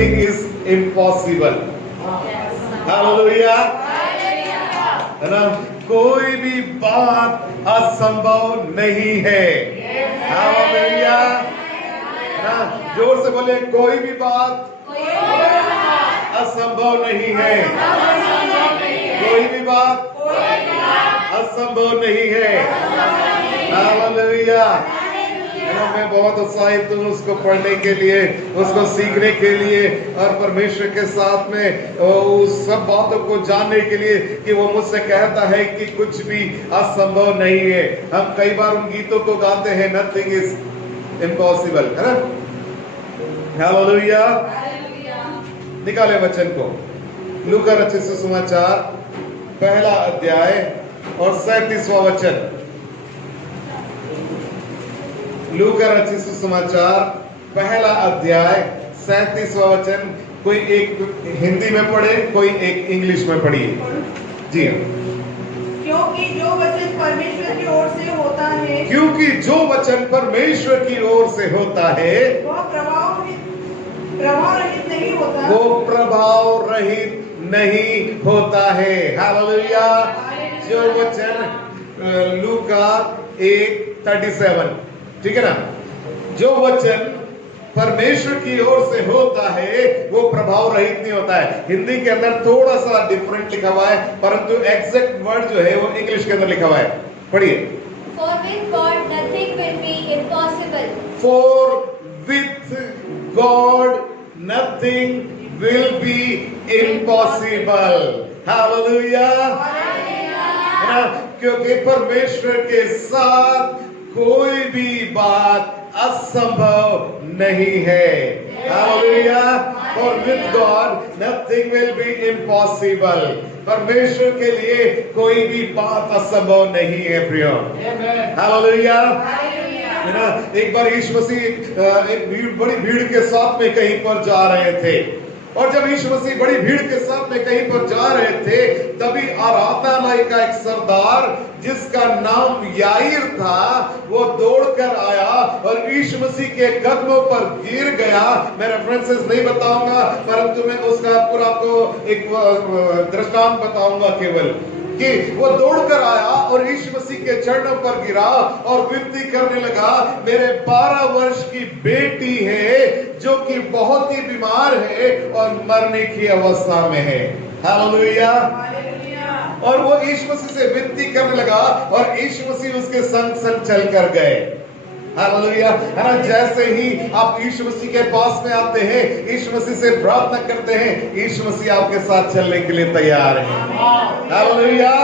nothing is impossible. Hallelujah, है ना? कोई भी बात असंभव नहीं है। हालेलुया, है ना? जोर से बोले, कोई भी बात असंभव नहीं है। कोई भी बात असंभव नहीं है। हालेलुया, मैं बहुत उत्साहित हूँ उसको पढ़ने के लिए, उसको सीखने के लिए और परमेश्वर के साथ में उस सब बातों को जानने के लिए कि वो मुझसे कहता है कि कुछ भी असंभव नहीं है। हम कई बार उन गीतों को गाते हैं, नथिंग इज इम्पॉसिबल, है ना? हालेलुया। निकाले वचन को, लूका रचित सुसमाचार पहला अध्याय और 37वां वचन। लूका रचित सुसमाचार पहला अध्याय 37वां वचन। कोई एक हिंदी में पढ़े, कोई एक इंग्लिश में पढ़िए। जी हाँ। क्योंकि जो वचन परमेश्वर की ओर से होता है, क्योंकि जो वचन परमेश्वर की ओर से होता है वह प्रभाव रहित नहीं होता। वो प्रभाव रहित नहीं होता है। हालेलुया। जो वचन लूका 1:37, ठीक है ना? जो वचन परमेश्वर की ओर से होता है वो प्रभाव रहित नहीं होता है। हिंदी के अंदर थोड़ा सा डिफरेंट लिखा हुआ है, परंतु एग्जैक्ट वर्ड जो है वो इंग्लिश के अंदर लिखा हुआ है। पढ़िए। For with God nothing will be impossible. For with God nothing will be impossible. Hallelujah. है ना? क्योंकि परमेश्वर के साथ कोई भी बात असंभव नहीं है। Hallelujah. For with God nothing will be impossible. परमेश्वर के लिए कोई भी बात असंभव नहीं है प्रियो। Hallelujah. है ना? एक बार यीशु मसीह एक बड़ी भीड़ के साथ में कहीं पर जा रहे थे, और जब यीशु मसीह बड़ी भीड़ के साथ में कहीं पर जा रहे थे, तभी आराधनालय का एक सरदार जिसका नाम याईर था, वो दौड़कर आया और यीशु मसीह के कदमों पर गिर गया। मैं रेफरेंसेस नहीं बताऊंगा, परंतु मैं उसका पूरा आपको एक दृष्टांत बताऊंगा केवल कि वो दौड़कर आया और यीशु मसीह के चरणों पर गिरा और विनती करने लगा, मेरे 12 वर्ष की बेटी है जो कि बहुत ही बीमार है और मरने की अवस्था में है। हालेलुया। और वो यीशु मसीह से विनती करने लगा और यीशु मसीह उसके संग संग चल कर गए। हालेलुया, है ना? जैसे ही आप यीशु मसीह के पास में आते हैं, यीशु मसीह से प्रार्थना करते हैं, यीशु मसीह आपके साथ चलने के लिए तैयार है। हालेलुया।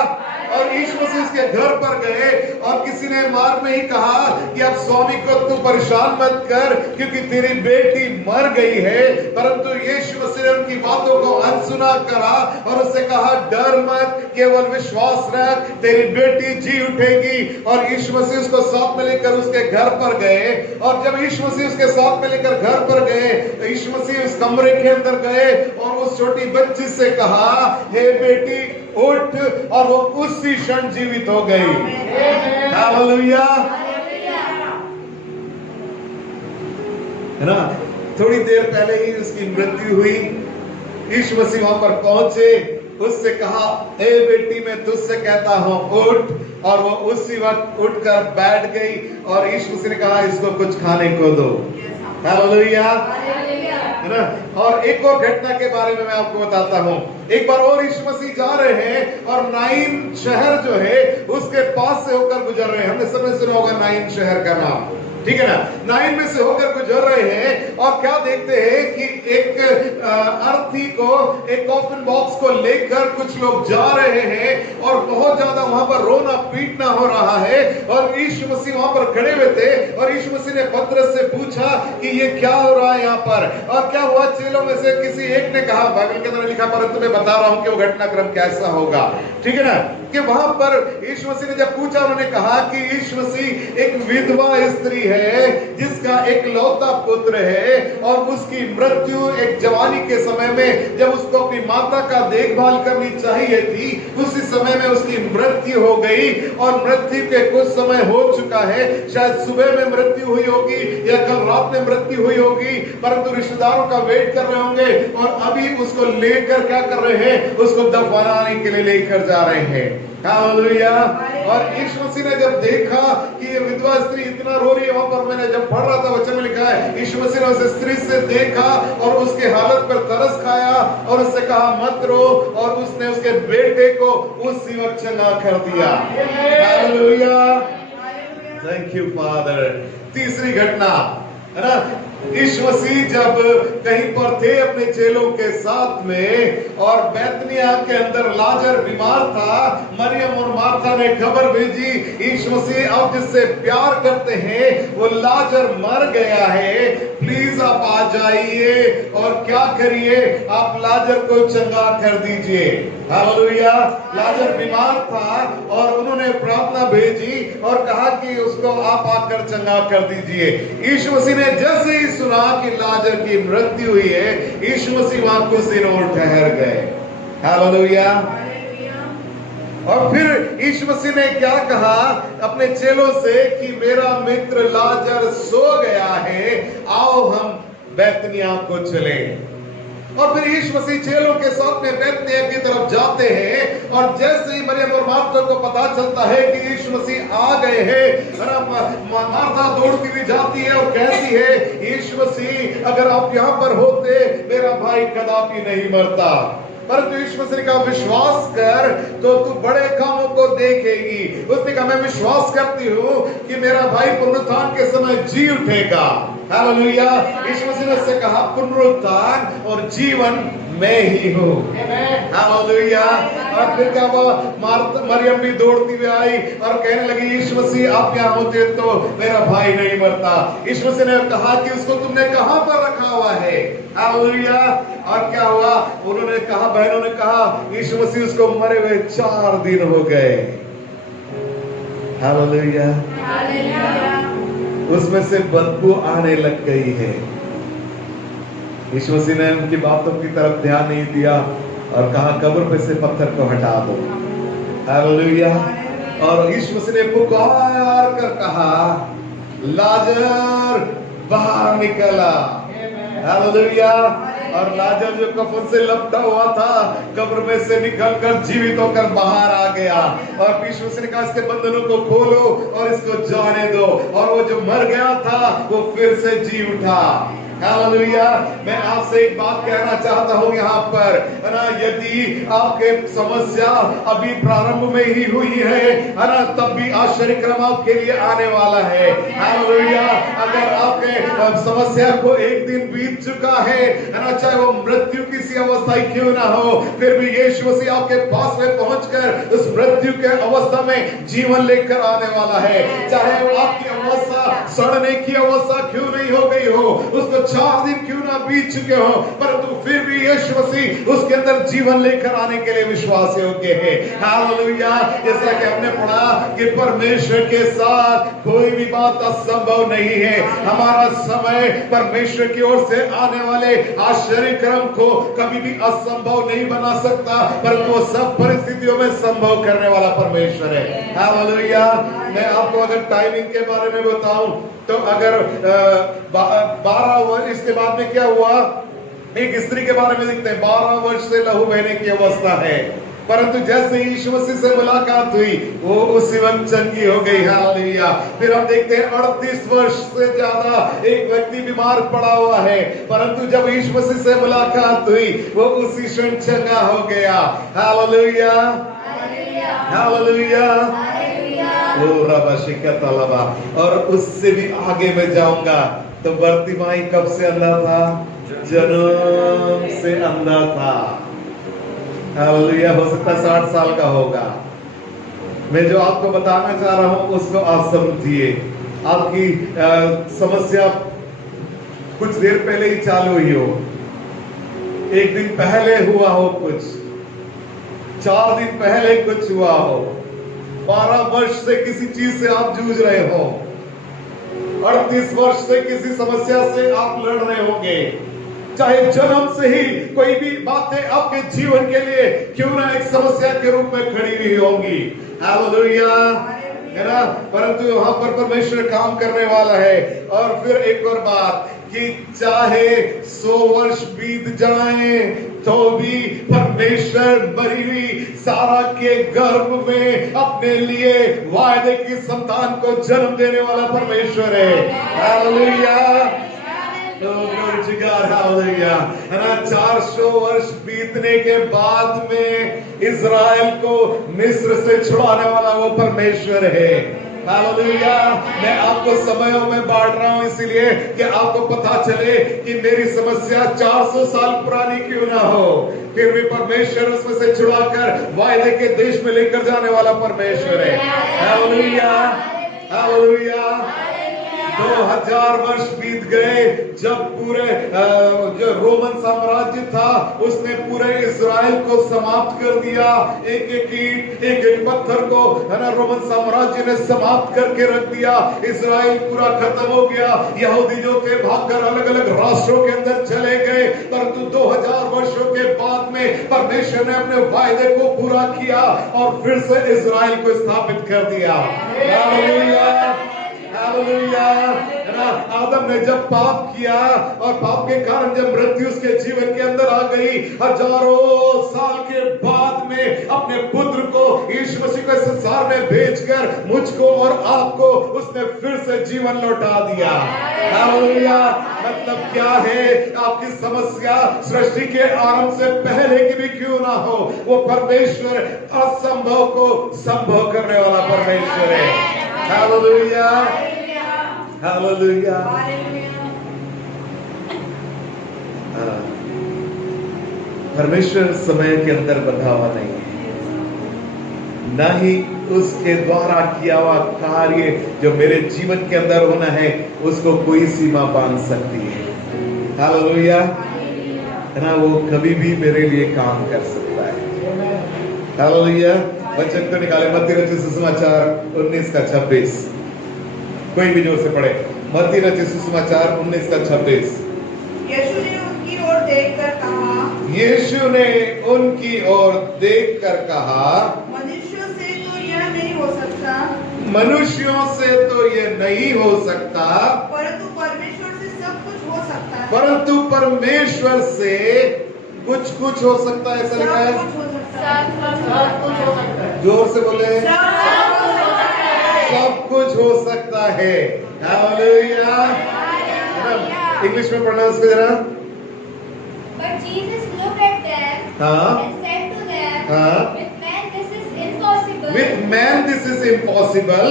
और यीशु मसीह उसके घर पर गए और किसी ने मार्ग में ही कहा कि अब स्वामी को तू परेशान मत कर क्योंकि तेरी बेटी मर गई है, परंतु यीशु मसीह ने उनकी बातों को अनसुना करा और उससे कहा, डर मत, केवल विश्वास रख, तेरी बेटी जी उठेगी। और यीशु मसीह उसको साथ में लेकर उसके घर पर गए, और जब यीशु मसीह उसके साथ में लेकर घर पर गए, यीशु मसीह उस कमरे के अंदर गए और उस छोटी बच्ची से कहा, हे बेटी उठ, और वो उसी क्षण जीवित हो गई। हालेलुया। है ना? थोड़ी देर पहले ही उसकी मृत्यु हुई। यीशु मसीह वहां पर पहुंचे, उससे कहा, ए बेटी मैं तुझसे कहता हूं उठ, और वो उसी वक्त उठकर बैठ गई और यीशु मसीह ने कहा, इसको कुछ खाने को दो। हालेलुया, है ना? और एक और घटना के बारे में मैं आपको बताता हूँ। एक बार और यीशु मसीह जा रहे हैं और नाइन शहर जो है उसके पास से होकर गुजर रहे हैं। हमने सबने सुना होगा नाइन शहर का नाम, ठीक है ना? नाइन में से होकर गुजर रहे हैं और क्या देखते हैं कि एक अर्थी को, एक कॉफिन बॉक्स को लेकर कुछ लोग जा रहे हैं और बहुत ज्यादा वहां पर रोना पीटना हो रहा है। और यीशु मसीह वहां पर खड़े हुए थे और यीशु मसीह ने पतरस से पूछा कि ये क्या हो रहा है यहाँ पर। और क्या हुआ, चेलों में से किसी एक ने कहा, बाइबल के अंदर लिखा, परंतु मैं बता रहा हूं कि वो घटनाक्रम कैसा होगा, ठीक है ना? कि वहां पर यीशु मसीह ने जब पूछा, उन्होंने कहा कि यीशु मसीह एक विधवा स्त्री है जिसका एक लौता पुत्र है और उसकी मृत्यु एक जवानी के समय में जब उसको अपनी माता का देखभाल करनी चाहिए थी, उसी समय में उसकी मृत्यु हो गई और मृत्यु के कुछ समय हो चुका है। शायद सुबह में मृत्यु हुई होगी या कल रात में मृत्यु हुई होगी, परंतु रिश्तेदारों का वेट कर रहे होंगे और अभी उसको लेकर क्या कर रहे हैं, उसको दफनाने के लिए लेकर जा रहे हैं। हालेलुया। और यीशु मसीह ने जब देखा कि ये विधवा स्त्री इतना रो रही है, वहां पर मैंने जब पढ़ रहा था वचन में लिखा है, यीशु मसीह ने उस स्त्री से देखा और उसके हालत पर तरस खाया और उससे कहा मत रो, और उसने उसके बेटे को उसी वक्त चंगा कर दिया। Hallelujah, thank you father. तीसरी घटना है ना, यीशु मसीह जब कहीं पर थे अपने चेलों के साथ में और बैतनिया के अंदर लाजर बीमार था, मरियम और मार्था ने खबर भेजी, यीशु मसीह आप जिससे प्यार करते हैं वो लाजर मर गया है, प्लीज आप आ जाइए और क्या करिए, आप लाजर को चंगा कर दीजिए। हालेलुया। लाजर बीमार था और उन्होंने प्रार्थना भेजी और कहा कि उसको आप आकर चंगा कर दीजिए। यीशु मसीह ने जैसे ही सुना कि लाजर की मृत्यु हुई है, यीशु मसीह वहां कुछ दिन और ठहर गए। हालेलुया। और फिर यीशु मसीह ने क्या कहा अपने चेलों से कि मेरा मित्र लाजर सो गया है, आओ हम बैतनिया को चले। और फिर यीशु मसीह चेलों के साथ में बैतनिया की तरफ जाते हैं और जैसे ही मरियम और मार्था को पता चलता है कि यीशु मसीह आ गए हैं, मार्था दौड़ती हुई जाती है और कहती है यीशु मसीह अगर आप यहाँ पर होते मेरा भाई कदापि नहीं मरता। परंतु यीशु मसीह का विश्वास कर तो तू बड़े कामों को देखेगी। उसने कहा मैं विश्वास करती हूँ कि मेरा भाई पुनरुत्थान के समय जी उठेगा। हालेलुया। यीशु मसीह ने उससे कहा पुनरुत्थान और जीवन मैं ही हूँ। हालेलुया। और फिर क्या हुआ, मरियम भी दौड़ती हुई आई और कहने लगी यीशु मसीह आप यहाँ होते तो मेरा भाई नहीं मरता। यीशु मसीह ने कहा कि उसको तुमने कहां पर रखा हुआ है। हालेलुया। और क्या हुआ, उन्होंने कहा, बहनों ने कहा यीशु मसीह उसको मरे हुए 4 दिन हो गए। हालेलुया। उसमें से बदबू आने लग गई है। यीशु मसीह ने उनकी बातों की तरफ ध्यान नहीं दिया और कहा कब्र पे से पत्थर को हटा दो। हालेलुया। और यीशु मसीह ने पुकार कर कहा लाजर बाहर निकला। हालेलुया। और लाजर जो कफन से लपटा हुआ था कब्र में से निकलकर जीवित होकर बाहर आ गया। और यीशु मसीह ने कहा इसके बंधनों को खोलो और इसको जाने दो। और वो जो मर गया था वो फिर से जी उठा। हालेलुया। मैं आपसे एक बात कहना चाहता हूँ यहाँ पर, है ना, यदि आपके समस्या अभी प्रारंभ में ही हुई है ना, तब भी आश्चर्य क्रम आपके लिए आने वाला है। हालेलुया। अगर आपके समस्या को एक दिन बीत चुका है ना, चाहे वो मृत्यु किसी अवस्था ही क्यों ना हो, फिर भी यीशु मसीह आपके पास में पहुंचकर उस मृत्यु के अवस्था में जीवन लेकर आने वाला है। चाहे वो आपकी अवस्था सड़ने की अवस्था क्यों नहीं हो गई हो, उसको 4 दिन क्यों ना बीत चुके हो, परंतु फिर भी यीशु मसीह उसके अंदर जीवन लेकर आने के लिए विश्वास योग्य है। हालेलुया। जैसा कि हमने पढ़ा कि परमेश्वर के साथ कोई भी बात असंभव नहीं है। हमारा समय परमेश्वर की ओर से आने वाले आश्चर्य क्रम को कभी भी असंभव नहीं बना सकता, परंतु वो सब परिस्थितियों में संभव करने वाला परमेश्वर है। हालेलुया। मैं आपको अगर टाइमिंग के बारे में बताऊं तो अगर 12 वर्ष, इसके बाद में क्या हुआ, एक स्त्री के बारे में लिखते हैं 12 वर्ष से लहू बहने की अवस्था है, परंतु जैसे यीशु मसीह से मुलाकात हुई वो उसी वक्त चंगी हो गई। हालेलुया। फिर हम देखते हैं 38 वर्ष से ज्यादा एक व्यक्ति बीमार पड़ा हुआ है, परंतु जब यीशु मसीह से मुलाकात हुई वो उसी क्षण चंगा हो गया। हालेलुया। हालेलुया। और उससे भी आगे मैं जाऊंगा तो बर्तिमाई कब से अंधा था, जन्म से अंधा था। हालेलुया। हो सकता है 60 साल का होगा। मैं जो आपको बताना चाह रहा हूं उसको आप समझिए। आपकी समस्या कुछ देर पहले ही चालू हुई हो, एक दिन पहले हुआ हो, कुछ 4 दिन पहले कुछ हुआ हो, 12 वर्ष से किसी चीज से आप जूझ रहे हो 38 वर्ष से किसी समस्या से आप लड़ रहे होंगे, चाहे जन्म से ही कोई भी बातें आपके जीवन के लिए क्यों ना एक समस्या के रूप में खड़ी हुई होंगी, हालेलुया, है ना, परंतु वहां पर परमेश्वर काम करने वाला है। और फिर एक और बात कि चाहे 100 वर्ष बीत जाए तो भी परमेश्वर मरी हुई सारा के गर्भ में अपने लिए वायदे की संतान को जन्म देने वाला परमेश्वर है, hallelujah. glory to God, hallelujah, है ना। 400 वर्ष बीतने के बाद में इज़राइल को मिस्र से छुड़ाने वाला वो परमेश्वर है, हालेलुया। मैं आपको समयों में बांट रहा हूं इसीलिए कि आपको पता चले कि मेरी समस्या 400 साल पुरानी क्यों ना हो, फिर भी परमेश्वर उसमें से छुड़ाकर वायदे के देश में लेकर जाने वाला परमेश्वर है, हालेलुया, हालेलुया। 2000 वर्ष बीत गए जब पूरे जो रोमन साम्राज्य था उसने पूरे इज़राइल को समाप्त कर दिया। एक एक ईंट, एक एक पत्थर को, है ना, रोमन साम्राज्य ने समाप्त करके रख दिया। इज़राइल पूरा खत्म हो गया। यहूदी जो थे भागकर अलग अलग राष्ट्रों के अंदर चले गए, परंतु 2000 वर्षों के बाद में परमेश्वर ने अपने वायदे को पूरा किया और फिर से इज़राइल को स्थापित कर दिया, हालेलुया, हालेलुया, है ना। आदम ने जब पाप किया और पाप के कारण जब मृत्यु उसके जीवन के अंदर आ गई, हजारों साल के बाद में अपने पुत्र को यीशु मसीह को संसार में भेजकर मुझको और आपको उसने फिर से जीवन लौटा दिया, हालेलुया। मतलब क्या है, आपकी समस्या सृष्टि के आरंभ से पहले की भी क्यों ना हो, वो परमेश्वर असंभव को संभव करने वाला परमेश्वर है, हालेलुया, हालेलुया। परमेश्वर समय के अंदर बंधा हुआ नहीं है, ना ही उसके द्वारा किया हुआ कार्य जो मेरे जीवन के अंदर होना है उसको कोई सीमा बांध सकती है, हालेलुया, है ना। वो कभी भी मेरे लिए काम कर सकता है, हालेलुया। वचन को निकाले मत्ती रचित सुसमाचार 19:26, कोई भी जोर से पढ़े, मत्ती रचित सुसमाचार 19:26। यीशु ने उनकी ओर देखकर कहा, यीशु ने उनकी ओर देखकर कहा, मनुष्यों से तो यह नहीं हो सकता, मनुष्यों से तो ये नहीं हो सकता, परंतु परमेश्वर से सब कुछ हो सकता है, परंतु परमेश्वर से कुछ कुछ हो सकता है, ऐसा लिखा है, सब कुछ हो सकता है, जोर से बोले, सब कुछ हो सकता है, हालेलुया। इंग्लिश में पढ़ना उसको जरा। But Jesus looked at them and said to them, with man this is impossible. With man this is impossible.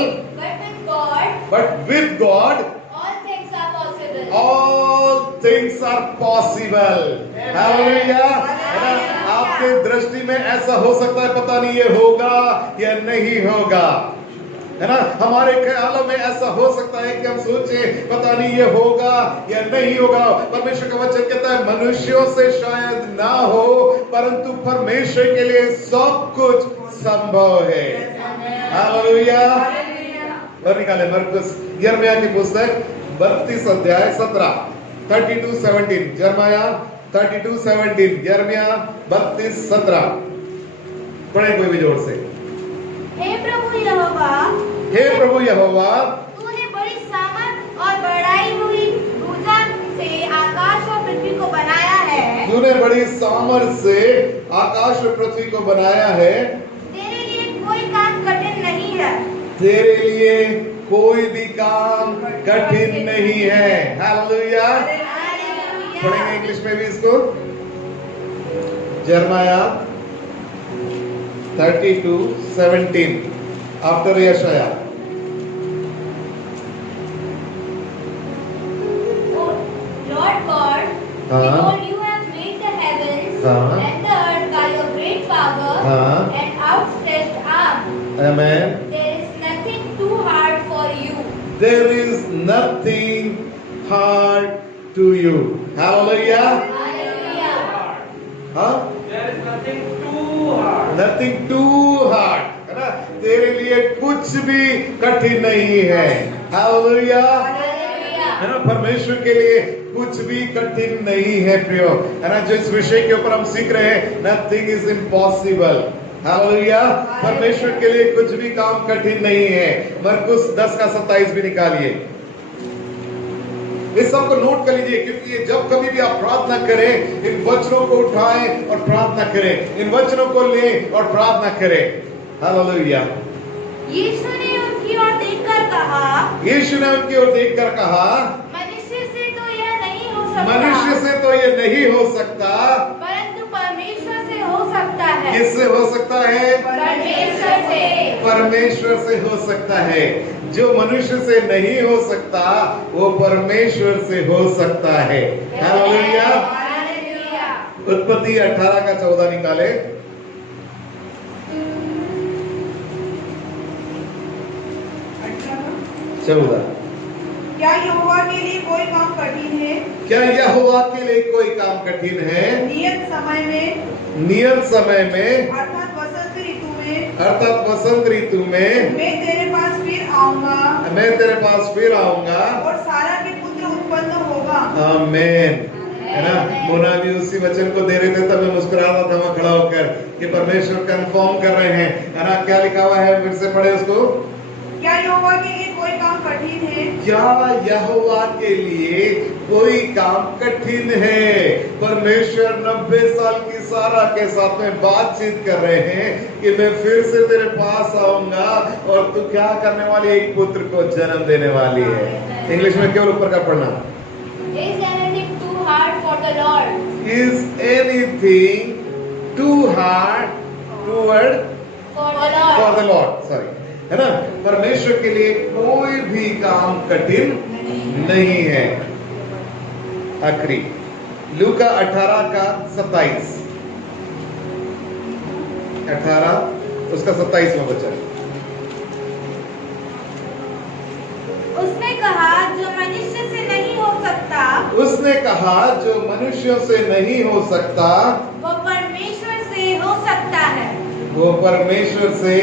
But with God all things are possible. all things are possible. Hallelujah. आपके दृष्टि में ऐसा हो सकता है, पता नहीं ये होगा या नहीं होगा, है ना। हमारे ख्यालों में ऐसा हो सकता है कि हम सोचे पता नहीं ये होगा या नहीं होगा। परमेश्वर का वचन कहता है मनुष्यों से शायद ना हो, परंतु परमेश्वर के लिए सब कुछ संभव है, हालेलुया। और निकाले मरकुस यिर्मयाह की पुस्तक 32 अध्याय 17, 32:17, यिर्मयाह 32:17, यिर्मयाह 32:17, पढ़े कोई भी जोर से। हे प्रभु यहोवा, हे प्रभु यहोवा, तूने बड़ी सामर्थ और बढ़ाई हुई भुजा से आकाश और पृथ्वी को बनाया है। तूने बड़ी सामर्थ से आकाश और पृथ्वी को बनाया है। तेरे लिए कोई काम कठिन नहीं है। तेरे लिए कोई भी काम कठिन नहीं है, हालेलुया। पढ़ेंगे इंग्लिश में भी इसको, यिर्मयाह 32:17 आफ्टर यशायाह। Lord God, behold, you have made the heavens and the earth by your great power and outstretched arm. Amen. There is nothing too hard for you. There is nothing hard to you. Hallelujah. Hallelujah. हाँ? There is nothing too hard. Nothing too hard. है ना? तेरे लिए कुछ भी कठिन नहीं है। Hallelujah. है ना, परमेश्वर के लिए कुछ भी कठिन नहीं है प्रियो, है ना। जिस विषय के ऊपर हम सीख रहे हैं, नथिंग इज इम्पॉसिबल। हालेलुया। परमेश्वर के लिए कुछ भी काम कठिन नहीं है। मरकुस 10:27 भी निकालिए। इस सब को नोट कर लीजिए, क्योंकि ये जब कभी भी आप प्रार्थना करें, इन वचनों को उठाएं और प्रार्थना करें, इन वचनों को लें और प्रार्थना करें। हालेलुया। यीशु ने उनकी ओर देखकर कहा, यीशु ने उनकी ओर देखकर कहा, मनुष्य से तो यह नहीं हो सकता, मनुष्य से तो ये नहीं हो सकता, परंतु परमेश्वर से हो सकता है। किससे हो सकता है? परमेश्वर से। परमेश्वर से हो सकता है। जो मनुष्य से नहीं हो सकता, वो परमेश्वर से हो सकता है। हालेलुया। हालेलुया। उत्पत्ति 18:14 निकाले। 14। क्या यहोवा के लिए कोई काम कठिन है? क्या यहोवा के लिए कोई काम कठिन है? नियत समय में, नियत समय में, अर्थात वसंत ऋतु में, अर्थात वसंत ऋतु में मैं तेरे पास फिर आऊंगा मैं तेरे पास फिर आऊंगा और सारा के पुत्र उत्पन्न होगा। आमीन। है ना, मोना भी उसी वचन को दे रहे थे, तब मैं मुस्कुरा रहा था वहां खड़ा होकर कि परमेश्वर कंफर्म कर रहे हैं। है ना, क्या लिखा हुआ है, फिर से पढ़े उसको। क्या यहोवा के लिए कोई काम कठिन है? क्या यहोवा के लिए कोई काम कठिन है? परमेश्वर 90 साल की सारा के साथ में बातचीत कर रहे हैं कि मैं फिर से तेरे पास आऊंगा और तू क्या करने वाली, एक पुत्र को जन्म देने वाली है। इंग्लिश में केवल ऊपर का पढ़ना। Is anything too hard for the Lord? Is anything too hard toward For the Lord. for the Lord? Sorry, है ना, परमेश्वर के लिए कोई भी काम कठिन नहीं है। आखिरी लूका 18:27, 18 उसका 27वां वचन। उसने कहा, जो मनुष्य से नहीं हो सकता, उसने कहा, जो मनुष्यों से नहीं हो सकता, वो परमेश्वर से हो सकता है। वो परमेश्वर से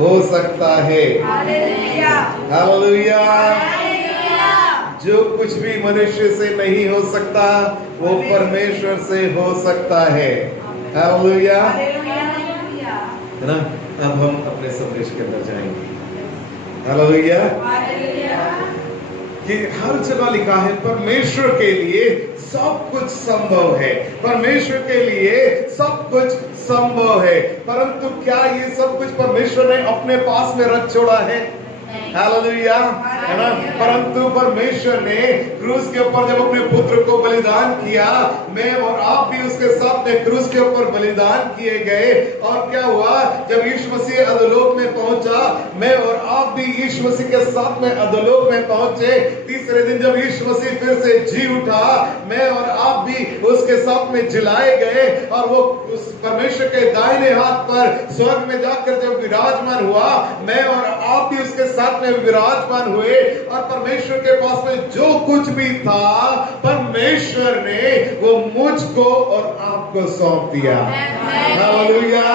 हो सकता है। हालेलुया। हालेलुया। हालेलुया। जो कुछ भी मनुष्य से नहीं हो सकता, वो परमेश्वर से हो सकता है। हालेलुया। हालेलुया। है ना, अब हम अपने संदेश के अंदर जाएंगे। हालेलुया। हालेलुया। कि हर जगह लिखा है परमेश्वर के लिए सब कुछ संभव है। परमेश्वर के लिए सब कुछ संभव है। परंतु क्या ये सब कुछ परमेश्वर ने अपने पास में रख छोड़ा है? हालेलुया। है ना, परंतु परमेश्वर ने क्रूस के ऊपर जब अपने पुत्र को बलिदान किया, मैं और आप भी उसके साथ में क्रूस के ऊपर बलिदान किए गए। और क्या हुआ, जब यीशु मसीह अधोलोक में पहुंचा, मैं और आप भी यीशु मसीह के साथ में अधोलोक में पहुंचे। तीसरे दिन जब यीशु मसीह फिर से जी उठा, मैं और आप भी उसके साथ में जिलाए गए और वो उस परमेश्वर के दाहिने हाथ पर स्वर्ग में जाकर जब विराजमान हुआ, मैं और आप भी उसके साथ में विराजमान हुए। और परमेश्वर के पास में जो कुछ भी था, परमेश्वर ने वो मुझको और आपको सौंप दिया। हालेलुया।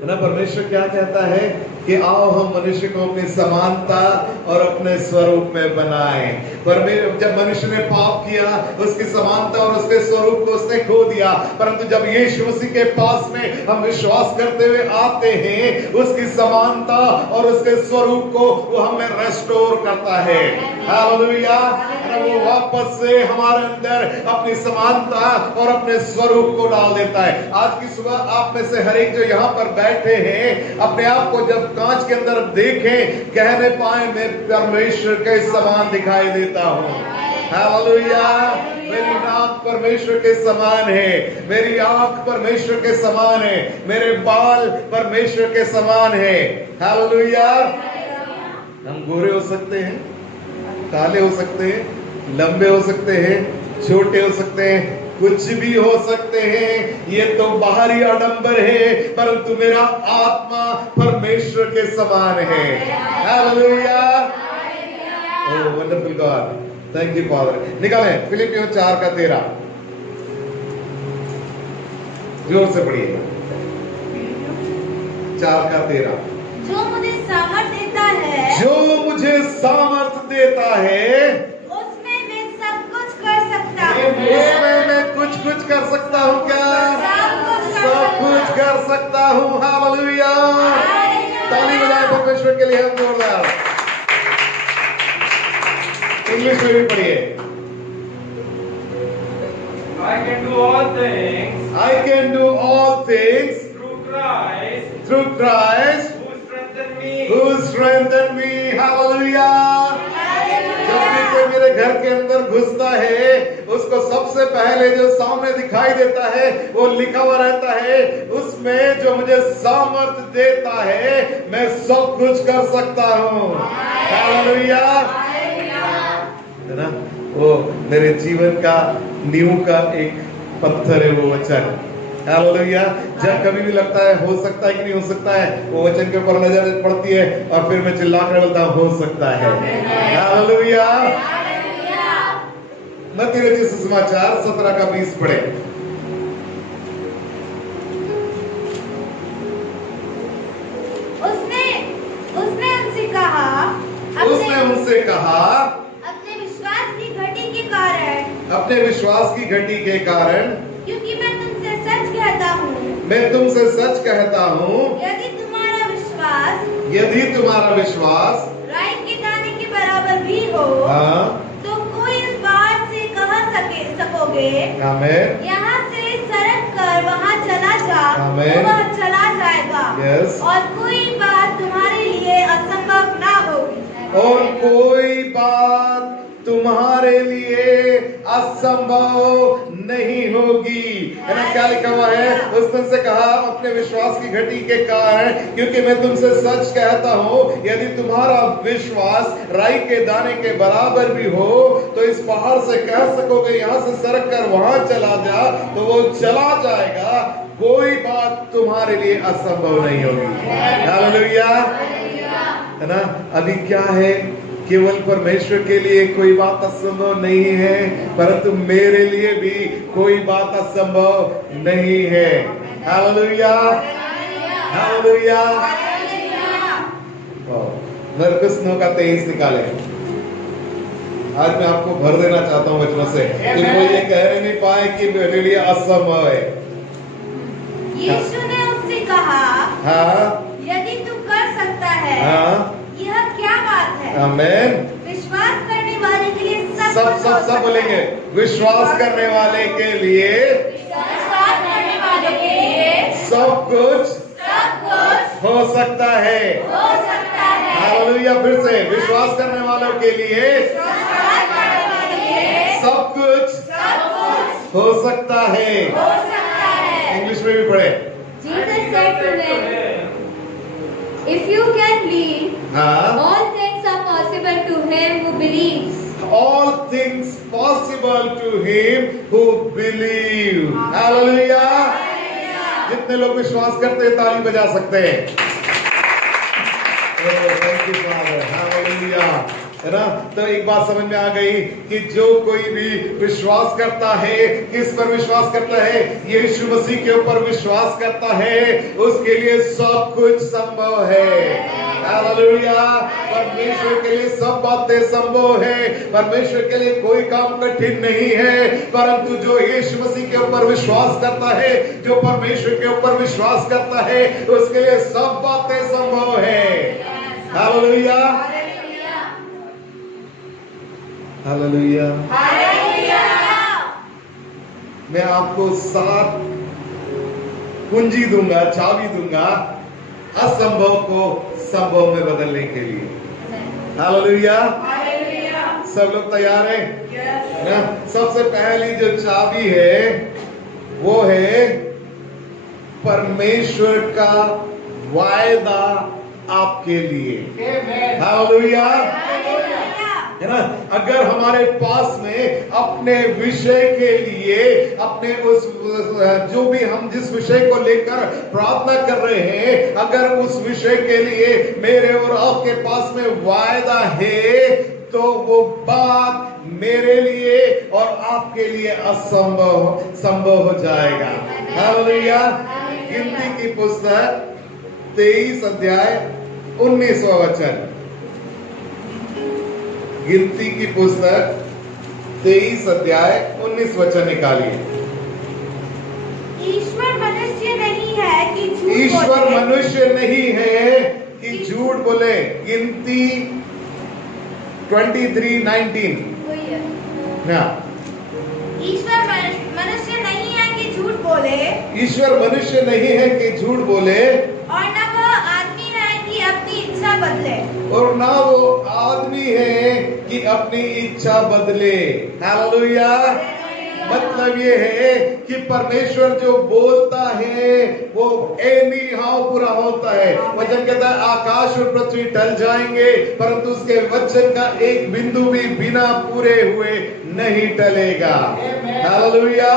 है ना, परमेश्वर क्या कहता है कि आओ हम मनुष्य को अपनी समानता और अपने स्वरूप में बनाएं। जब मनुष्य ने पाप किया, उसकी समानता और उसके स्वरूप को उसने खो दिया। परंतु जब यीशु मसीह के पास में हम विश्वास करते हुए आते हैं, उसकी समानता और उसके स्वरूप को वो हमें रेस्टोर करता है। हालेलुया। वो वापस से हमारे अंदर अपनी समानता और अपने स्वरूप को डाल देता है। आज की सुबह आप में से हर एक जो यहाँ पर बैठे हैं, अपने आप को जब कांच के अंदर देखें, कहने पाए मैं परमेश्वर के समान दिखाई देता हूँ। हालेलुया। मेरी नाक परमेश्वर के समान है, मेरी आंख परमेश्वर के समान है, मेरे बाल परमेश्वर के समान है। हालेलुया। हम गोरे हो सकते हैं, काले हो सकते हैं, लंबे हो सकते हैं, छोटे हो सकते हैं, कुछ भी हो सकते हैं। ये तो बाहरी आडंबर है, परंतु मेरा आत्मा परमेश्वर के समान है। Hallelujah. Oh wonderful God, thank you father. निकालें फिलिपियों 4:13, जोर से पढ़िएगा। 4:13। जो मुझे सामर्थ देता है, जो मुझे सामर्थ देता है, सकता हूँ। हालेलुया। ताली बजाएं परमेश्वर के लिए हम जोरदार। इंग्लिश में भी पढ़िए। I can do all things I can do all things through Christ who strengthen me. Hallelujah. जब भी कोई मेरे घर के अंदर घुसता है, उसको सबसे पहले जो सामने दिखाई देता है वो लिखा हुआ रहता है, उसमें जो मुझे सामर्थ देता है, मैं सब कुछ कर सकता हूँ। हालेलुया। है ना, वो मेरे जीवन का नींव का एक पत्थर है वो वचन। हालेलुया। जब कभी भी लगता है हो सकता है कि नहीं हो सकता है, वो वचन के ऊपर नजर पड़ती है और फिर मैं चिल्ला कर बोलता हूं हो सकता है। हालेलुया। मत्ती रचित सुसमाचार 17 का 20 पढ़े। उसने उनसे कहा अपने विश्वास की घटी के कारण, अपने विश्वास की घटी के कारण, क्योंकि मैं तुमसे सच कहता हूँ, मैं तुमसे सच कहता हूँ, यदि तुम्हारा विश्वास राई के दाने के बराबर भी हो, हाँ, तो कोई इस बात से कह सकोगे, आमीन, यहाँ से सरक कर वहाँ चला जा, आमीन, तो वह चला जाएगा। यस। और कोई बात तुम्हारे लिए असंभव ना होगी। और कोई बात तुम्हारे लिए असंभव नहीं होगी। है ना, क्या लिखा हुआ है? उसने से कहा अपने विश्वास की घटी के कारण, क्योंकि मैं तुमसे सच कहता हूँ, यदि तुम्हारा विश्वास राई के दाने के बराबर भी हो, तो इस पहाड़ से कह सकोगे यहाँ से सरक कर वहां चला जा, तो वो चला जाएगा। कोई बात तुम्हारे लिए असंभव नहीं होगी। हालेलुया। है ना, अभी क्या है, केवल परमेश्वर के लिए कोई बात असंभव नहीं है, परंतु मेरे लिए भी कोई बात असंभव नहीं है। हालेलुया। हालेलुया। मरकुस 9 का 23 निकाले। आज मैं आपको भर देना चाहता हूँ वचनों से कि वो ये कह नहीं पाए कि मेरे लिए असंभव है। यीशु ने उससे कहा, हाँ, यदि तू कर सकता है, हाँ, यह क्या बात है? आमीन। विश्वास करने वाले के लिए सब बोलेंगे। विश्वास करने वाले के लिए, विश्वास करने वाले के लिए सब कुछ हो सकता है। हालेलुया। फिर से, विश्वास करने वालों के लिए सब कुछ हो सकता है। इंग्लिश में भी पढ़े। Jesus said to them, if you can believe, हाँ, all things are possible to him who believes. all things possible to him who believe. Hallelujah. जितने लोग विश्वास करते हैं ताली बजा सकते हैं। Thank you father. हालेलुया। है ना, तो एक बात समझ में आ गई कि जो कोई भी विश्वास करता है, किस पर विश्वास करता है? यीशु मसीह के ऊपर विश्वास करता है, उसके लिए सब कुछ संभव है। हालेलुया। परमेश्वर के लिए सब बातें संभव है। परमेश्वर के लिए कोई काम कठिन नहीं है, परंतु जो यीशु मसीह के ऊपर विश्वास करता है, जो परमेश्वर के ऊपर विश्वास करता है, उसके लिए सब बातें संभव है। हालेलुया। हालेलुया। मैं आपको 7 कुंजी दूंगा, चाबी दूंगा असंभव को संभव में बदलने के लिए। हालेलुया। सब लोग तैयार हैं? ना, सबसे पहली जो चाबी है वो है परमेश्वर का वायदा आपके लिए। हालेलुया। है ना, अगर हमारे पास में अपने विषय के लिए, अपने उस जो भी हम जिस विषय को लेकर प्रार्थना कर रहे हैं, अगर उस विषय के लिए मेरे और आपके पास में वायदा है, तो वो बात मेरे लिए और आपके लिए संभव हो जाएगा। हालेलुया। गिनती की पुस्तक 23 अध्याय 19वां वचन। गिनती की पुस्तक 23 अध्याय 19 वचन निकालिए। ईश्वर मनुष्य नहीं है कि झूठ ईश्वर बोले। मनुष्य नहीं है कि झूठ बोले। गिनती 23:19। वही है। हाँ, ईश्वर मनुष्य नहीं है कि झूठ बोले, ईश्वर मनुष्य नहीं है कि झूठ बोले, और न वह आदमी है कि अपनी इच्छा बदले। और ना वो आदमी है कि अपनी इच्छा बदले। हालेलुया। मतलब ये है कि परमेश्वर जो बोलता है वो एनी हाउ पूरा होता है। वचन कहता है आकाश और पृथ्वी टल जाएंगे परंतु उसके वचन का एक बिंदु भी बिना पूरे हुए नहीं टलेगा। हालेलुया।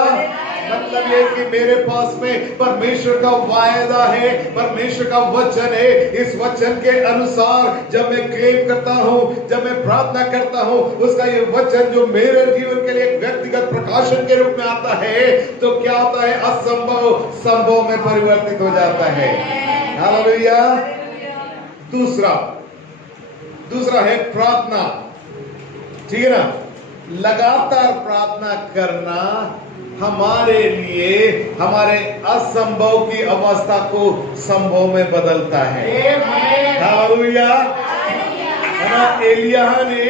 मतलब ये कि मेरे पास में परमेश्वर का वायदा है, परमेश्वर का वचन है। इस वचन के अनुसार जब मैं क्लेम करता हूँ, जब मैं प्रार्थना करता हूँ, उसका ये वचन जो मेरे जीवन के लिए एक व्यक्तिगत प्रकाशन के रूप में आता है, तो क्या होता है? असंभव संभव में परिवर्तित हो जाता है। हालेलुया। दूसरा है प्रार्थना। ठीक है ना? लगातार प्रार्थना करना हमारे लिए हमारे असंभव की अवस्था को संभव में बदलता है। हालेलुया। है ना? एलिया ने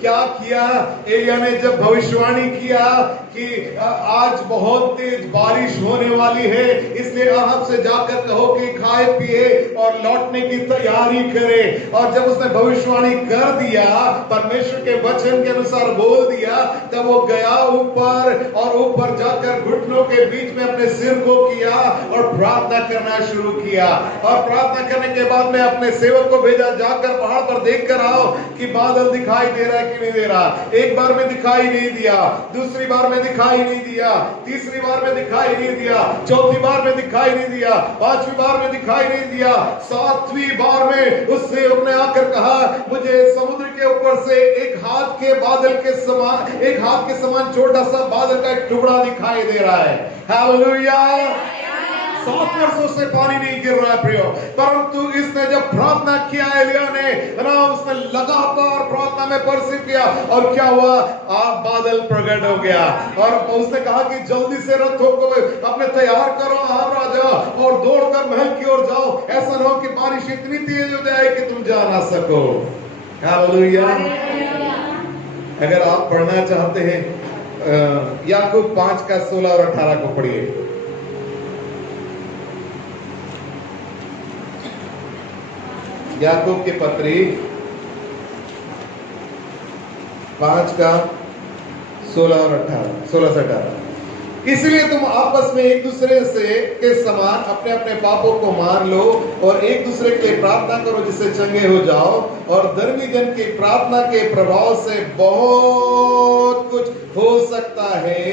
क्या किया? एलिया ने जब भविष्यवाणी किया कि आज बहुत तेज बारिश होने वाली है, इसलिए अहाब से जाकर कहो कि खाए पिए और लौटने की तैयारी करे। और जब उसने भविष्यवाणी कर दिया, परमेश्वर के वचन के अनुसार बोल दिया, तब वो गया ऊपर और ऊपर जाकर घुटनों के बीच में अपने सिर को किया और प्रार्थना करना शुरू किया। और प्रार्थना करने के बाद में अपने सेवक को भेजा, जाकर पहाड़ पर देख कर आओ कि बादल दिखाई दे रहा है कि नहीं दे रहा। एक बार में दिखाई नहीं दिया, दूसरी बार में दिखाई नहीं दिया, तीसरी बार में दिखाई नहीं दिया, चौथी बार में दिखाई नहीं दिया, पांचवी बार में दिखाई नहीं दिया, सातवीं बार में उस सेवक ने आकर कहा, मुझे समुद्र के ऊपर से एक हाथ के समान छोटा सा बादल का एक टुकड़ा दिखाई दे रहा है। हालेलुया। 7 वर्षों से पानी नहीं गिर रहा है प्रियो, परंतु इसने जब प्रार्थना किया एलिया ने, उसने लगातार प्रार्थना में परसित किया और क्या हुआ? बादल प्रकट हो गया और उसने कहा कि जल्दी से रथों को अपने तैयार करो आप राजा और दौड़कर महल की ओर जाओ। ऐसा ना हो कि बारिश इतनी तेज हो जाए कि तुम जा ना सको। हालेलुया। अगर आप पढ़ना चाहते हैं याकूब 5:16 और 18 को पढ़िए। याकूब की पत्री 5:16 और 16 से 18। इसलिए तुम आपस में एक दूसरे से के समान अपने अपने पापों को मान लो और एक दूसरे के लिए प्रार्थना करो जिससे चंगे हो जाओ। और धर्मी जन की प्रार्थना के प्रभाव से बहुत कुछ हो सकता है।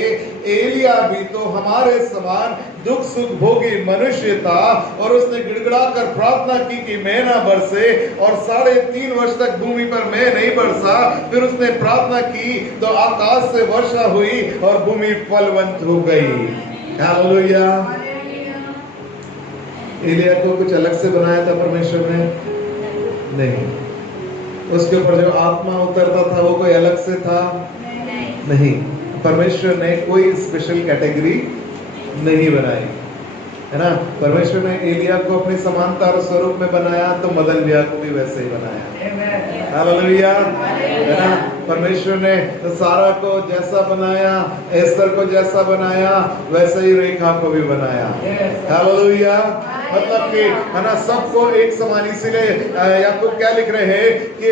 एलिया भी तो हमारे समान दुख सुख भोगी मनुष्य था और उसने गिड़गिड़ा कर प्रार्थना की कि मैं ना बरसे, और 3.5 वर्ष तक भूमि पर मैं नहीं बरसा। फिर उसने प्रार्थना की तो आकाश से वर्षा हुई और भूमि फलवंत हो गई। हालेलुया। एलिया को कुछ अलग से बनाया था परमेश्वर ने? नहीं। उसके ऊपर जो आत्मा उतरता था वो कोई अलग से था? नहीं। परमेश्वर ने कोई स्पेशल कैटेगरी नहीं बनाई, है ना? परमेश्वर ने एलिया को अपनी समानता और स्वरूप में बनाया तो मदन को भी वैसे ही बनाया। हालेलुया। है ना? परमेश्वर ने सारा को जैसा बनाया, एस्तर को जैसा बनाया, वैसे ही रेखा को भी बनाया। हालेलुया। मतलब कि है ना, सबको एक समान। इसीलिए याकूब क्या लिख रहे हैं कि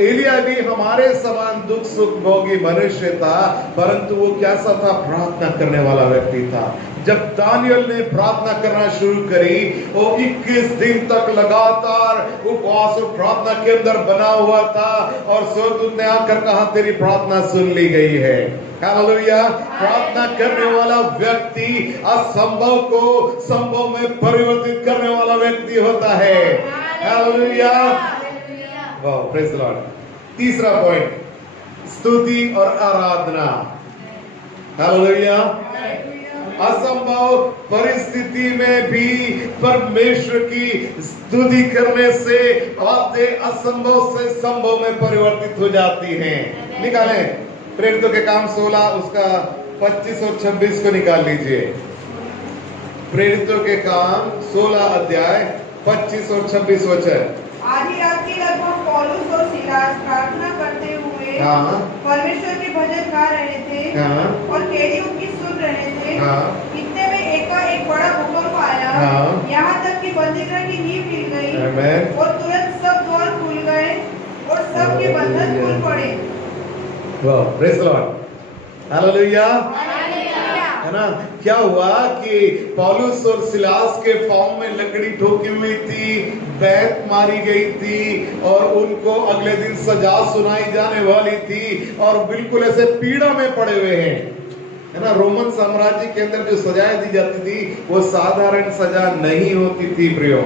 एलिया भी हमारे समान दुख सुख भोगी मनुष्य था, परंतु वो कैसा था? प्रार्थना करने वाला व्यक्ति था। जब दानियल ने प्रार्थना करना शुरू करी, वो 21 दिन तक लगातार उपवास और प्रार्थना के अंदर बना हुआ था और स्वर्गदूत ने आकर कहा तेरी प्रार्थना सुन ली गई है। हालेलुया। प्रार्थना करने वाला व्यक्ति असंभव को संभव में परिवर्तित करने वाला व्यक्ति होता है। हालेलुया। वाह, प्रेज द लॉर्ड। तीसरा पॉइंट, स्तुति और आराधना। हालेलुया। असंभव परिस्थिति में भी परमेश्वर की स्तुति करने से बातें असंभव से संभव में परिवर्तित हो जाती हैं। निकालें प्रेरितों के काम 16 उसका 25 और 26 को निकाल लीजिए। प्रेरितों के काम 16 अध्याय 25 और 26 वचन। आधी रात के लगभग पौलुस और सिलास प्रार्थना करते हुए हाँ। परमेश्वर के भजन गा रहे थे हाँ। और कैदी उनकी सुन रहे थे। हाँ। इतने में एक बड़ा भूकंप आया। हाँ। यहाँ तक कि बंदीगृह की नींव हिल गई आमेन। और तुरंत सब द्वार खुल गए और सबके बंधन खुल पड़े। वाह, प्रेज द लॉर्ड, हालेलुया। है ना, क्या हुआ कि पौलुस और सिलास के पांव में लकड़ी ठोकी हुई थी, बैत मारी गई थी और उनको अगले दिन सजा सुनाई जाने वाली थी और बिल्कुल ऐसे पीड़ा में पड़े हुए हैं। है ना, रोमन साम्राज्य के अंदर जो सजाएं दी जाती थी वो साधारण सजा नहीं होती थी प्रियो,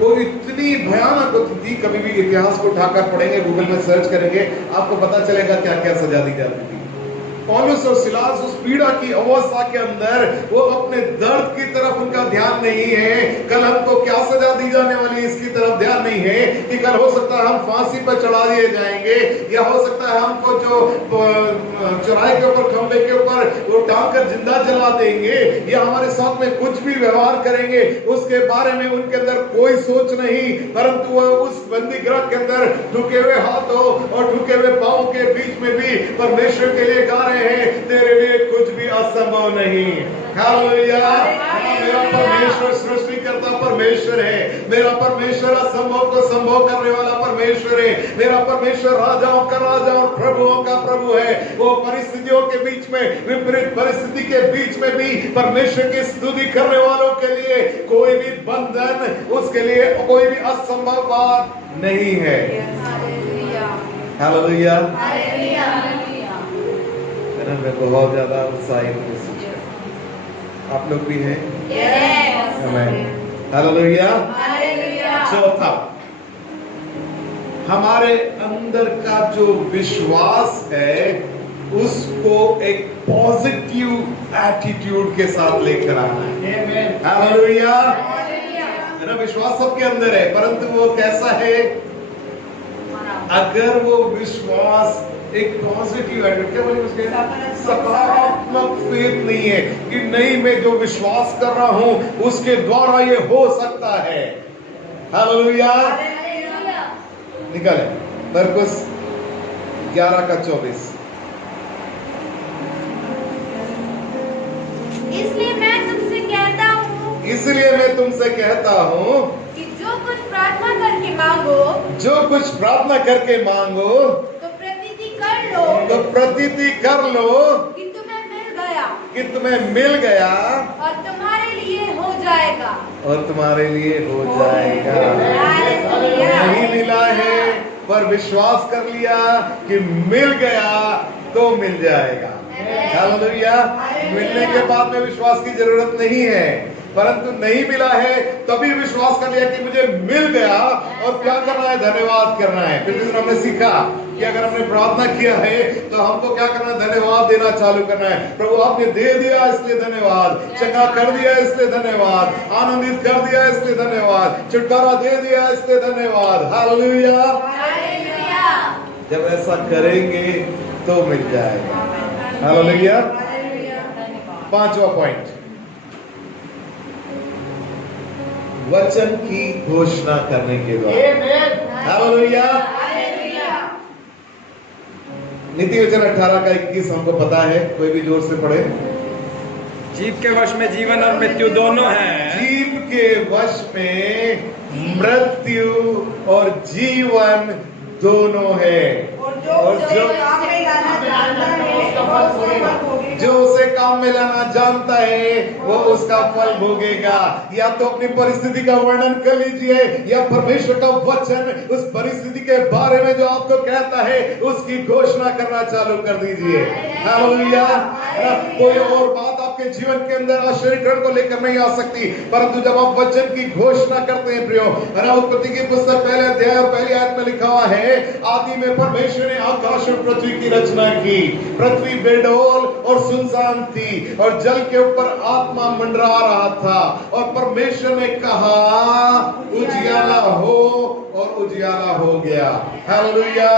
वो इतनी भयानक होती थी। कभी भी इतिहास को उठाकर पढ़ेंगे, गूगल में सर्च करेंगे, आपको पता चलेगा क्या क्या सजा दी जाती थी। पौलुस और सिलास उस पीड़ा की अवस्था के अंदर वो अपने दर्द की तरफ उनका ध्यान नहीं है, कल हमको क्या सजा दी जाने वाली इसकी तरफ ध्यान नहीं है कि कल हो सकता है हम फांसी पर चढ़ा दिए जाएंगे या हो सकता है हमको जो चौराहे के ऊपर खंबे के ऊपर वो टांग कर जिंदा जला देंगे या हमारे साथ में कुछ भी व्यवहार करेंगे, उसके बारे में उनके अंदर कोई सोच नहीं, परंतु वह उस बंदी गृह के अंदर झुके हुए हाथों और झुके हुए पांवों के बीच में भी परमेश्वर के लिए गा रहे हैं, तेरे लिए कुछ भी असंभव नहीं। हालेलुया। मेरा परमेश्वर सृष्टिकर्ता परमेश्वर है, मेरा परमेश्वर असंभव को संभव करने वाला परमेश्वर है, मेरा परमेश्वर राजाओं का राजा और प्रभुओं का प्रभु है। वो परिस्थितियों के बीच में, विपरीत परिस्थिति के बीच में भी परमेश्वर की स्तुति करने वालों के लिए कोई भी बंधन, उसके लिए कोई भी असंभव बात नहीं है। हालेलुया। मैं बहुत ज्यादा उत्साहित हूँ, आप लोग भी हैं? हालेलुया। चौथा, हमारे अंदर का जो विश्वास है उसको एक पॉजिटिव एटीट्यूड के साथ लेकर आना है। हालेलुया। है ना, विश्वास सबके अंदर है, परंतु वो कैसा है? अगर वो विश्वास एक पॉजिटिव एटीट्यूड, क्या बोले उसके, सकारात्मक फेथ नहीं है कि नहीं मैं जो विश्वास कर रहा हूं उसके द्वारा ये हो सकता है। हालेलुया। निकले मरकुस 11:24। इसलिए मैं तुमसे कहता हूँ कि जो कुछ प्रार्थना करके मांगो तो प्रतीति कर लो कि तुम्हें मिल गया और तुम्हारे लिए हो जाएगा। नहीं मिला है पर विश्वास कर लिया कि मिल गया तो मिल जाएगा। हालेलुया। मिलने के बाद में विश्वास की जरूरत नहीं है, परंतु नहीं मिला है तभी विश्वास कर लिया कि मुझे मिल गया, और क्या करना है? धन्यवाद करना है। फिर जिस हमने सीखा कि अगर हमने प्रार्थना किया है तो हमको क्या करना है? धन्यवाद देना चालू करना है। प्रभु आपने दे दिया इसलिए धन्यवाद, चंगा कर दिया इसलिए धन्यवाद, आनंदित कर दिया इसलिए धन्यवाद, छुटकारा दे दिया इसलिए धन्यवाद। हालेलुया। जब ऐसा करेंगे तो मिल जाएगा। हालेलुया। पांचवा पॉइंट, वचन की घोषणा करने के द्वारा। हालेलुया। नीति वचन 18:21 हमको पता है, कोई भी जोर से पढ़े। जीव के वश में जीवन और मृत्यु दोनों हैं। जीव के वश में मृत्यु और जीवन दोनों है, और जो काम में लाना जानता है जो उसे काम में लाना जानता है वो उसका फल भोगेगा। या तो अपनी परिस्थिति का वर्णन कर लीजिए या परमेश्वर का वचन उस परिस्थिति के बारे में जो आपको कहता है उसकी घोषणा करना चालू कर दीजिए। हालेलुया। कोई और बात आपके जीवन के अंदर आश्चर्यकरण को लेकर नहीं आ सकती, परंतु जब आप वचन की घोषणा करते हैं प्रियो, उत्पत्ति की पुस्तक 1 अध्याय और 1 आयत में लिखा हुआ है, आदि में परमेश्वर ने आकाश और पृथ्वी की रचना की। पृथ्वी बेडौल और सुनसान थी और जल के ऊपर आत्मा मंडरा रहा था, और परमेश्वर ने कहा उजियाला हो, और उजियाला हो गया। हालेलुया।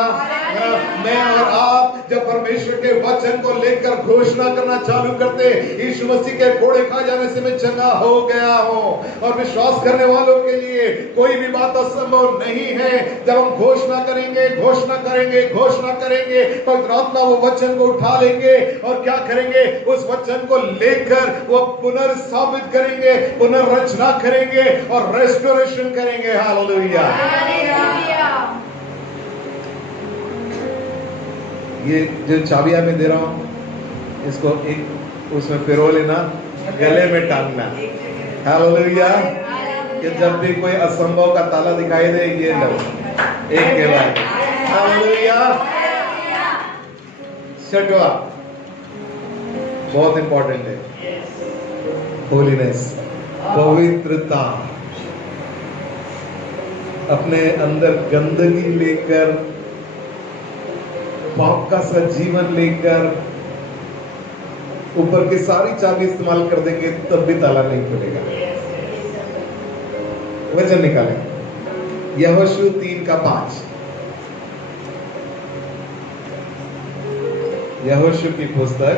मैं और आप जब परमेश्वर के वचन को लेकर घोषणा करना चालू करते, यीशु मसीह के कोड़े खा जाने से मैं चंगा हो गया हूं, और विश्वास करने वालों के लिए कोई भी बात असंभव नहीं है। जब हम घोषणा करेंगे, घोषणा करेंगे, घोषणा करेंगे, पवित्र आत्मा वो वचन को उठा लेंगे और क्या करेंगे, उस वचन को लेकर वो पुनर्स्थापित करेंगे, पुनर्रचना करेंगे और रेस्टोरेशन करेंगे। हालेलुया। ये जो चाबियां मैं दे रहा हूं, इसको एक उसमें पिरो लेना, गले में टांगना। हालेलुया। कि जब भी कोई असंभव का ताला दिखाई दे, ये लो, एक के बाद। हालेलुया। छठवा बहुत इंपॉर्टेंट है, होलीनेस, पवित्रता। अपने अंदर गंदगी लेकर, पाप का सा जीवन लेकर ऊपर की सारी चाबी इस्तेमाल कर देंगे, तब भी ताला नहीं खुलेगा। वचन निकालें, यहोशू 3:5। यहोशू की पुस्तक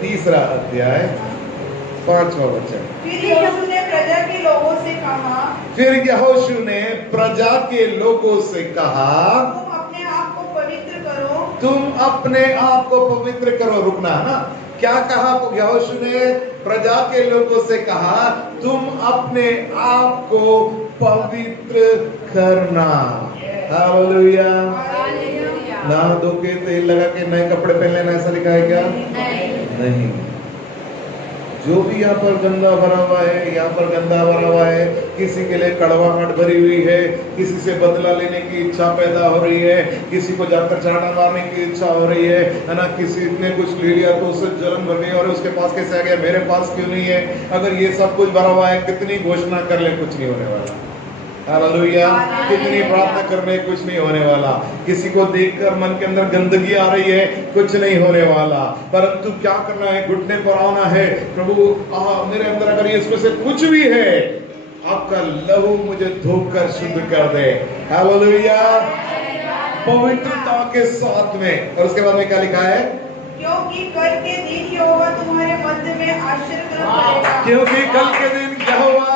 3 अध्याय 5वां वचन। फिर यहोशू ने प्रजा के लोगों से कहा, फिर यहोशू ने प्रजा के लोगों से कहा, तुम अपने आप को पवित्र करो। तुम अपने आप को पवित्र करो। रुकना है ना, क्या कहा यहोशू ने? प्रजा के लोगों से कहा, तुम अपने आप को पवित्र करना। हालेलुया। ना धो के तेल लगा के नए कपड़े पहन लेना, ऐसा लिखा है क्या? नहीं। जो भी यहाँ पर गंदा भरा हुआ है, यहाँ पर गंदा भरा हुआ है, किसी के लिए कड़वाहट भरी हुई है, किसी से बदला लेने की इच्छा पैदा हो रही है, किसी को जाकर चाटा मारने की इच्छा हो रही है ना, किसी ने कुछ ले लिया तो उससे जलन भर गई और उसके पास कैसे आ गया, मेरे पास क्यों नहीं है? अगर ये सब कुछ भरा हुआ है, कितनी घोषणा कर ले, कुछ नहीं होने वाला। हालेलुया। कितनी प्रार्थना करने, कुछ नहीं होने वाला। किसी को देखकर मन के अंदर गंदगी आ रही है, कुछ नहीं होने वाला। परंतु क्या करना है? घुटने पर आना है, प्रभु मेरे अंदर अगर इसमें से कुछ भी है, आपका लहू मुझे धोकर शुद्ध कर दे। हालेलुया। पवित्रता के साथ में। और उसके बाद में क्या लिखा है? क्योंकि कल के दिन यहोवा तुम्हारे मध्य में आश्चर्यक्रम करेगा। क्योंकि कल के दिन यहोवा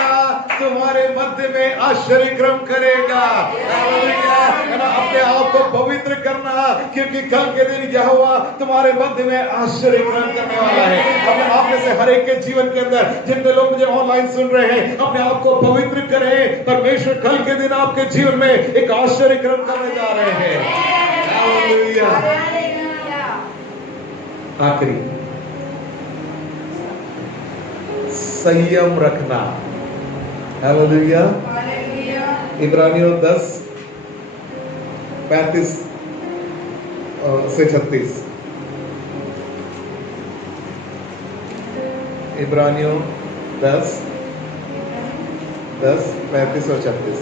तुम्हारे मध्य में आश्चर्यक्रम करेगा। अपने आप को पवित्र करना, क्योंकि कल के दिन यहोवा तुम्हारे मध्य में आश्चर्यक्रम करने वाला है। अपने आप में से हर एक के जीवन के अंदर, जितने लोग मुझे ऑनलाइन सुन रहे हैं, अपने आप को पवित्र करें। परमेश्वर कल के दिन आपके जीवन में एक आश्चर्यक्रम करने जा रहे हैं। हालेलुया। आखिरी, संयम रखना। हालेलुया। इब्रानियों 10:35 से 36। इब्रानियों 10:35 और 36।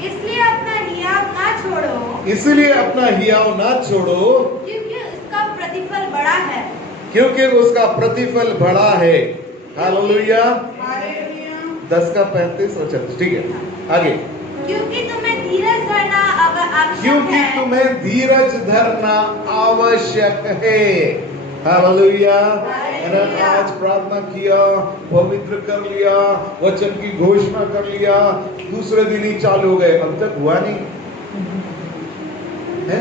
इसलिए अपना हियाव ना छोड़ो, इसलिए अपना हियाव ना छोड़ो, क्योंकि उसका प्रतिफल बड़ा है। क्योंकि उसका प्रतिफल बड़ा है। हालेलुया। 10:35 और 36। ठीक है, आगे। क्योंकि तुम्हें धीरज धरना आवश्यक क्योंकि है। तुम्हें धीरज धरना आवश्यक है। हालेलुया। आज प्रार्थना किया, पवित्र कर लिया, वचन की घोषणा कर लिया, दूसरे दिन ही चालू हो गए, अब तक हुआ नहीं है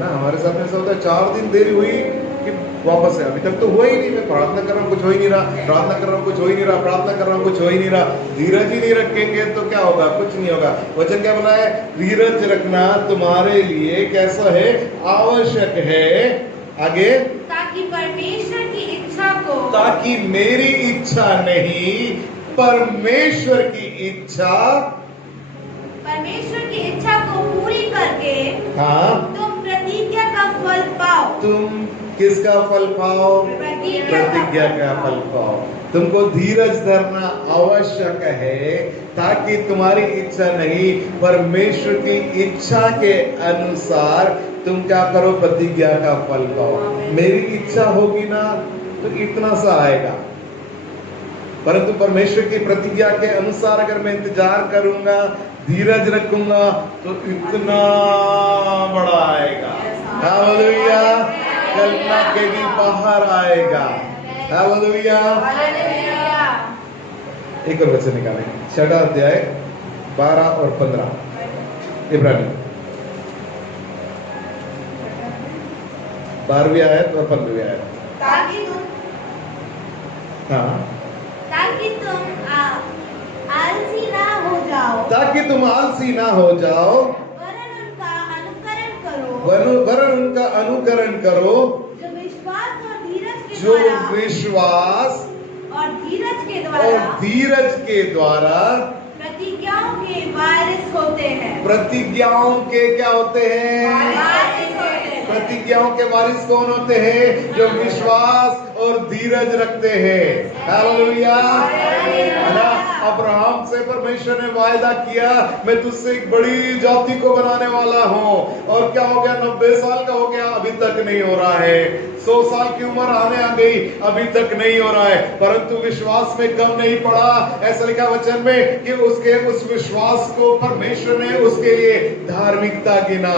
ना? हमारे साथ में ऐसा होता है, 4 दिन देरी हुई कि वापस है, अभी तक तो हुआ ही नहीं। मैं प्रार्थना कर रहा हूँ, कुछ हो ही नहीं रहा, प्रार्थना कर रहा हूँ, कुछ हो ही नहीं रहा, प्रार्थना कर रहा हूँ, कुछ हो ही नहीं रहा। धीरज ही नहीं रखेंगे तो क्या होगा? कुछ नहीं होगा। वचन क्या बोला है? धीरज रखना तुम्हारे लिए कैसा है? आवश्यक है। आगे, ताकि परमेश्वर की इच्छा को, ताकि मेरी इच्छा नहीं, परमेश्वर की इच्छा, परमेश्वर की इच्छा को पूरी करके हाँ, तुम प्रतिज्ञा का फल पाओ। तुम किसका फल पाओ? प्रतिज्ञा का फल पाओ। तुमको धीरज धरना आवश्यक है, ताकि तुम्हारी इच्छा नहीं, परमेश्वर की इच्छा के अनुसार तुम क्या करो? प्रतिज्ञा का फल पाओ। मेरी इच्छा होगी ना तो इतना सा आएगा, परंतु परमेश्वर की प्रतिज्ञा के अनुसार अगर मैं इंतजार करूंगा, धीरज रखूंगा, तो इतना बड़ा आएगा। हालेलुया, कल्पना के भी बाहर आएगा। हालेलुया। एक और वचन निकालें, 6वां अध्याय 12 और 15 इब्रानी, 12वीं आयत और 15वीं आयत। ताकि तुम आलसी ना हो जाओ, ताकि तुम आलसी ना हो जाओ, वरन उनका अनुकरण करो, वरन उनका अनुकरण करो, जो विश्वास और धीरज के जो द्वारा विश्वास और धीरज के और द्वारा धीरज के द्वारा प्रतिज्ञाओं के वारिस होते हैं। प्रतिज्ञाओं के क्या होते हैं? वारिस होते हैं। प्रतिज्ञाओं के वारिस कौन होते हैं? जो विश्वास और धीरज रखते हैं। हालेलुया। अब्राहम से परमेश्वर ने वायदा किया, मैं तुझसे एक बड़ी जाति को बनाने वाला हूँ। और क्या हो गया? 90 साल का हो गया, अभी तक नहीं हो रहा है। 100 साल की उम्र आने आ गई, अभी तक नहीं हो रहा है। परंतु विश्वास में कम नहीं पड़ा। ऐसा लिखा वचन में कि उसके उस विश्वास को परमेश्वर ने उसके लिए धार्मिकता गिना।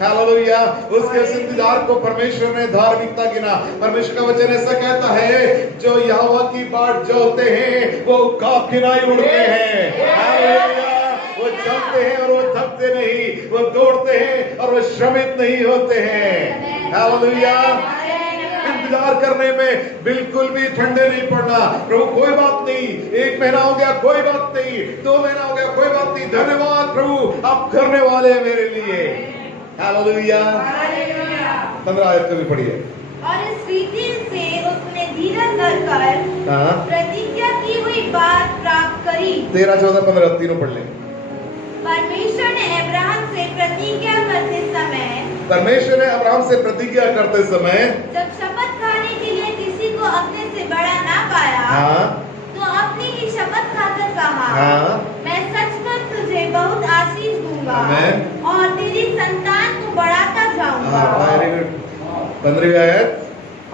हालेलुया। उसके इस इंतजार को परमेश्वर ने धार्मिकता गिना। परमेश्वर का वचन ऐसा कहता है, जो यहोवा की बाट जोते हैं वो काफ की नाई उड़ते हैं। हालेलुया। वो चलते हैं और वो थकते नहीं, वो दौड़ते हैं और वो श्रमित नहीं होते हैं। हालेलुया। इंतजार करने में बिल्कुल भी ठंडे नहीं पड़ना। प्रभु कोई बात नहीं, 1 महीना हो गया कोई बात नहीं, 2 महीना हो गया कोई बात नहीं, धन्यवाद प्रभु आप करने वाले हैं मेरे लिए। हालेलुया। 15 आयत को भी पढ़िए। और इस रीति से उसने धीरज धरकर प्रतिज्ञा की हुई बात प्राप्त करी। 13, 14, 15 तीनों पढ़ लें। परमेश्वर ने अब्राहम से प्रतिज्ञा करते समय, परमेश्वर ने अब्राहम से प्रतिज्ञा करते समय जब शपथ खाने के लिए किसी को अपने से बड़ा ना पाया, तो अपनी ही शपथ खाकर कहा, मैं सचमुच तुझे बहुत आशीष दूंगा और तेरी संतान को बढ़ाता जाऊंगा। 15वीं आयत।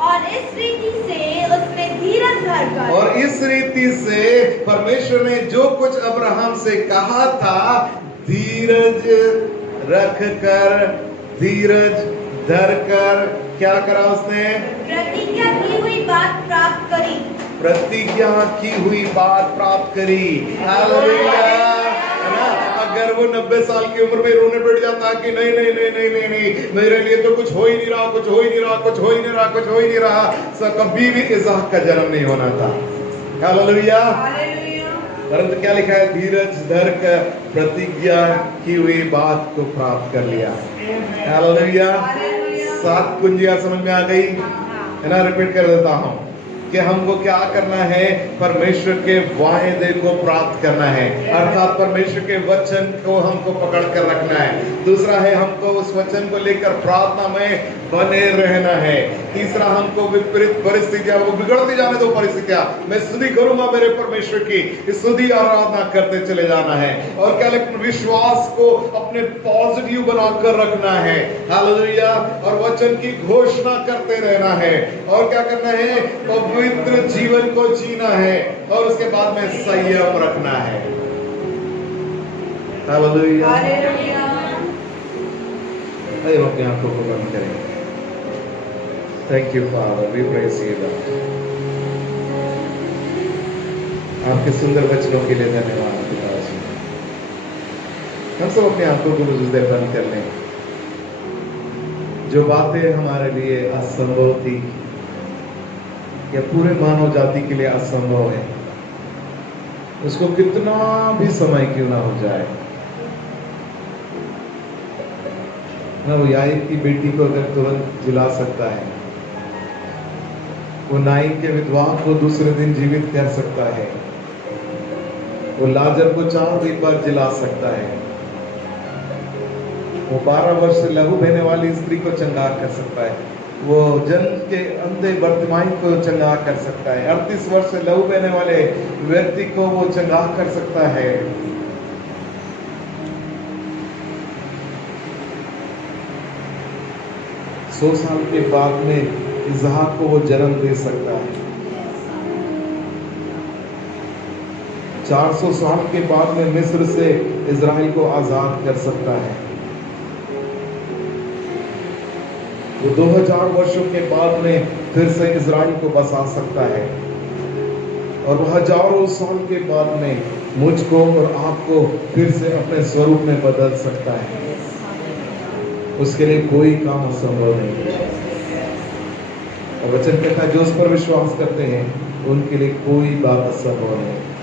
और इस रीति से उसने धीरज धरकर, और इस रीति से परमेश्वर ने जो कुछ अब्राहम से कहा था, धीरज रखकर, धीरज धरकर क्या करा उसने? प्रतिज्ञा की हुई बात प्राप्त करी। प्रतिज्ञा की हुई बात प्राप्त करी। हालेलुया। अगर वो 90 साल की उम्र में रोने बैठ जाता कि नहीं नहीं नहीं नहीं नहीं नहीं, मेरे लिए तो कुछ हो ही नहीं रहा, कुछ हो ही नहीं रहा, कुछ हो ही नहीं रहा, कुछ हो ही नहीं रहा, तो कभी भी इसहाक का जन्म नहीं होना था। हालेलुया। परंतु क्या लिखा है? धीरज धर कर प्रतिज्ञा की हुई बात को प्राप्त कर लिया। हालेलुया। 7 कुंजियां समझ में आ गई है ना? रिपीट कर देता हूं कि हमको क्या करना है? परमेश्वर के वायदे को प्राप्त करना है, अर्थात परमेश्वर के वचन को हमको पकड़ कर रखना है। दूसरा है, हमको उस वचन को लेकर प्रार्थना में बने रहना है। तीसरा, हमको विपरीत परिस्थितियां, वो बिगड़ती जाने दो परिस्थितियां, मैं स्तुति करूंगा मेरे परमेश्वर की, स्तुति आराधना करते चले जाना है। और क्या लिखना? विश्वास को अपने पॉजिटिव बनाकर रखना है। हालेलुया। और वचन की घोषणा करते रहना है। और क्या करना है? पवित्र जीवन को जीना है। और उसके बाद में संयम रखना है। हालेलुया। आइए हम अपनी आंखों को बंद करें। Thank you father, we praise you Lord. आपके सुंदर वचनों के लिए धन्यवाद पिताजी। हम सब अपनी आंखों को कुछ देर बंद कर लें। जो बातें हमारे लिए असंभव थी या पूरे मानव जाति के लिए असंभव है, उसको कितना भी समय क्यों ना हो जाए ना, वो याईर की बेटी को अगर तुरंत जिला सकता है, वो नाइन के विद्वान को दूसरे दिन जीवित कर सकता है, वो लाजर को 4 एक बार जिला सकता है, वो 12 वर्ष से लहू बहने वाली स्त्री को चंगा कर सकता है, वो जन्म के अंधे बर्तिमाई को चंगा कर सकता है, 38 वर्ष से लहू बहने वाले व्यक्ति को वो चंगा कर सकता है। 100 साल के बाद में इसहाक को वो जन्म दे सकता है। 400 साल के बाद में मिस्र से इज़राइल को आजाद कर सकता है। वो 2000 वर्षों के बाद में फिर से इज़राइल को बसा सकता है और वो हजारों साल के बाद में मुझको और आपको फिर से अपने स्वरूप में बदल सकता है। उसके लिए कोई काम असंभव नहीं है। और वचन कहता है जो उस पर विश्वास करते हैं उनके लिए कोई बात असंभव नहीं।